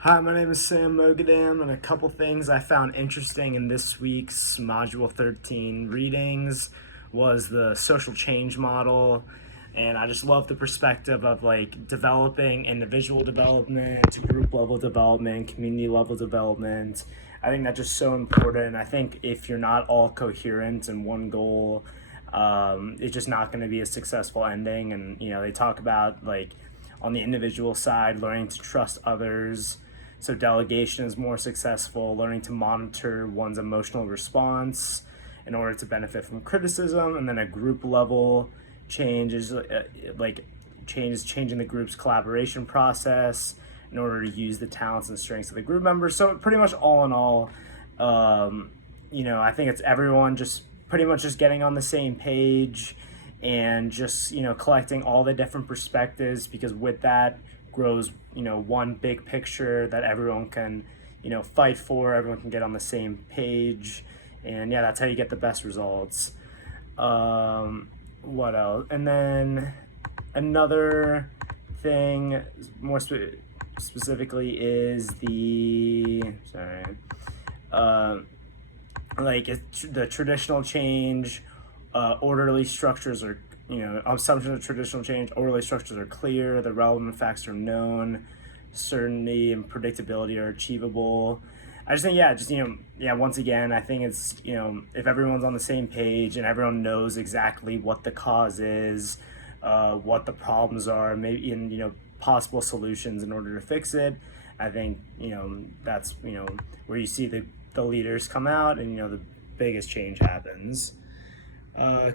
Hi, my name is Sam Mogadam, and a couple things I found interesting in this week's Module 13 readings was the social change model. And I just love the perspective of like developing individual development, group level development, community level development. I think that's just so important. I think if you're not all coherent in one goal, it's just not going to be a successful ending. And, they talk about like on the individual side, learning to trust others, so delegation is more successful, learning to monitor one's emotional response in order to benefit from criticism, and then a group level change is changing the group's collaboration process in order to use the talents and strengths of the group members. So pretty much all in all, I think it's everyone just pretty much just getting on the same page and just collecting all the different perspectives, because with that grows one big picture that everyone can fight for, everyone can get on the same page, and yeah, that's how you get the best results. What else? And then another thing more specifically is uh, the traditional change, orderly structures are, assumptions of traditional change, orderly structures are clear, the relevant facts are known, certainty and predictability are achievable. I just think, once again, I think it's, if everyone's on the same page and everyone knows exactly what the cause is, what the problems are, maybe in, possible solutions in order to fix it, I think, that's, where you see the leaders come out and, the biggest change happens.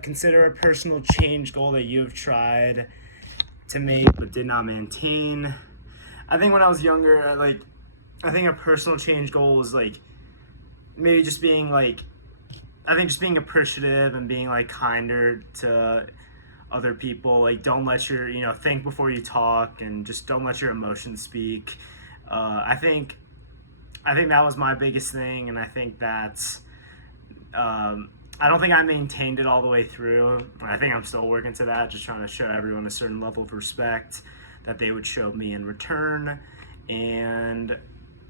Consider a personal change goal that you have tried to make but did not maintain. I think when I was younger, I think a personal change goal was like maybe just being like, I think just being appreciative and being like kinder to other people. Like, don't let your, think before you talk, and just don't let your emotions speak. I think that was my biggest thing, and I think that's I don't think I maintained it all the way through. I think I'm still working to that, just trying to show everyone a certain level of respect that they would show me in return. And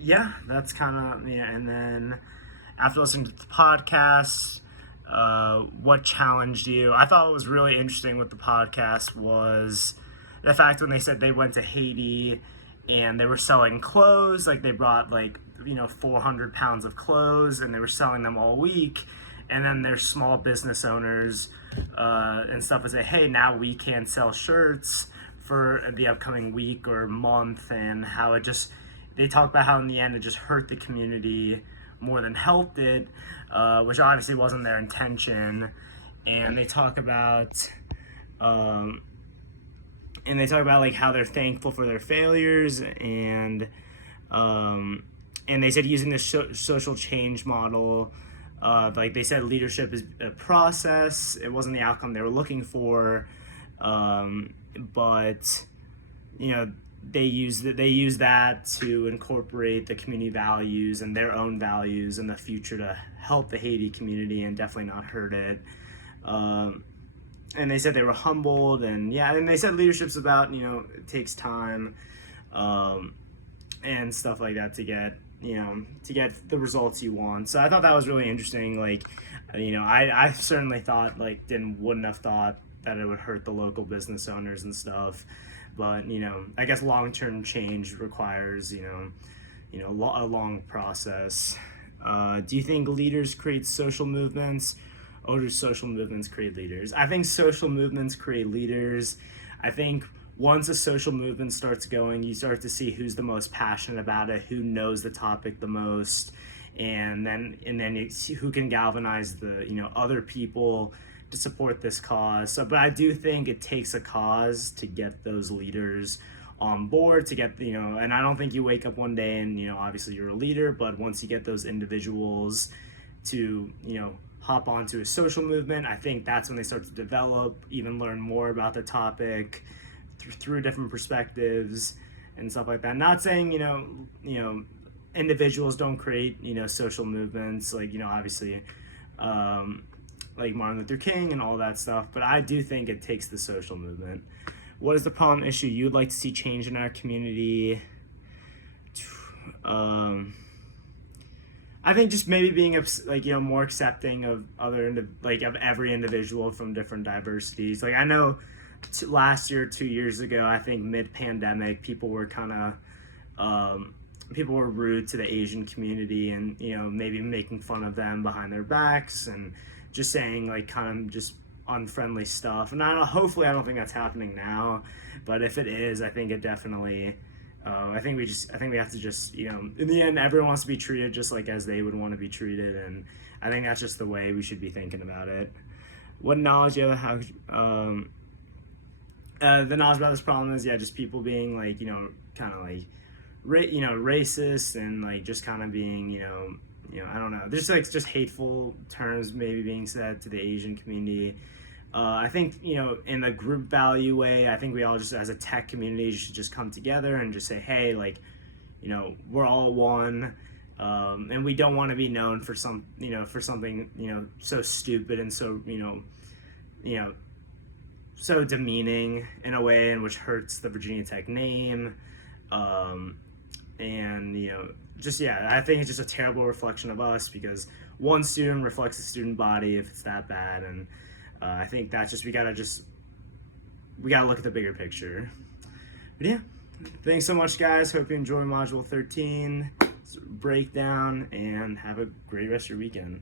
yeah, that's kind of, and then after listening to the podcast, what challenged you? I thought what was really interesting with the podcast was the fact when they said they went to Haiti and they were selling clothes, like they brought 400 pounds of clothes and they were selling them all week. And then there's small business owners and stuff would say, hey, now we can sell shirts for the upcoming week or month, and how it just, they talk about how in the end it just hurt the community more than helped it, which obviously wasn't their intention. And they talk about like how they're thankful for their failures, and they said using the social change model, like they said, leadership is a process. It wasn't the outcome they were looking for, but they use that to incorporate the community values and their own values in the future to help the Haiti community and definitely not hurt it. And they said they were humbled, and they said leadership's about, it takes time, and stuff like that to get the results you want. So I thought that was really interesting. Like, I certainly thought wouldn't have thought that it would hurt the local business owners and stuff, but I guess long-term change requires a long process. Do you think leaders create social movements, or do social movements create leaders? I think social movements create leaders. I think once a social movement starts going, you start to see who's the most passionate about it, who knows the topic the most, and then who can galvanize the other people to support this cause. So, but I do think it takes a cause to get those leaders on board, to get and I don't think you wake up one day and obviously you're a leader, but once you get those individuals to hop onto a social movement, I think that's when they start to develop, even learn more about the topic through different perspectives and stuff like that. Not saying individuals don't create social movements, like obviously like Martin Luther King and all that stuff, but I do think it takes the social movement. What is the problem issue you'd like to see change in our community? I think just maybe being like more accepting of like of every individual from different diversities. Like I know last year, 2 years ago, I think mid pandemic, people were rude to the Asian community and maybe making fun of them behind their backs and just saying like kind of just unfriendly stuff. And hopefully I don't think that's happening now, but if it is, I think it definitely. I think we have to just in the end everyone wants to be treated just like as they would want to be treated, and I think that's just the way we should be thinking about it. What knowledge you have? How the knowledge about this problem is just people being like kind of like racist and like just kind of being I don't know, there's like just hateful terms maybe being said to the Asian community. I think in the group value way, I think we all just as a tech community should just come together and just say, hey, like we're all one, and we don't want to be known for something so stupid and so so demeaning in a way in which hurts the Virginia Tech name. And I think it's just a terrible reflection of us because one student reflects the student body if it's that bad. And I think that's just we gotta look at the bigger picture. But yeah, thanks so much, guys. Hope you enjoy Module 13 breakdown and have a great rest of your weekend.